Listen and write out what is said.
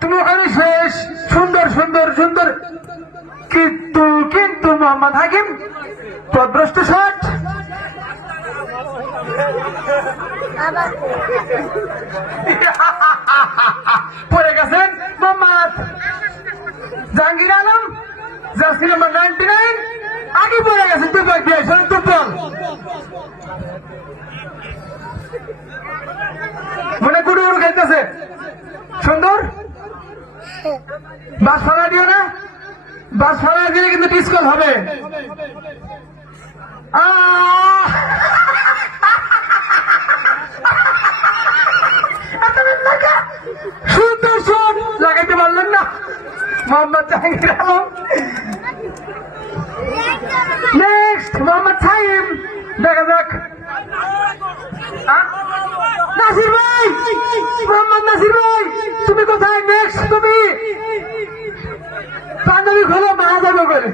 তুমি ওখানে শেষ, সুন্দর সুন্দর সুন্দর, কিন্তু কিন্তু মোহাম্মদ হাকিম পদভ্রষ্ট শট। পড়ে গেছেন মোহাম্মদ জাহাঙ্গীর আলম, জার্সি নাম্বার 99, আগে পড়ে গেছেন। দুর্বল দুর্বল মনে কুড়ি উড়ু খেলতেছে, সুন্দর। বাস ফালা দিও না, বাস ফালা দিলে কিন্তু ডিসকল হবে। সুন্দর শট লাগাইতে পারলেন না মোহাম্মদ জাহাঙ্গীর আলম। নেক্সট মোহাম্মদ সাইম, দেখা যাক। নাসির ভাই, মোহাম্মদ নাসির ভাই, তুমি কোথায়? নেক্সট তুমি পাঞ্জাবি খোলো, মারা যাবে করে।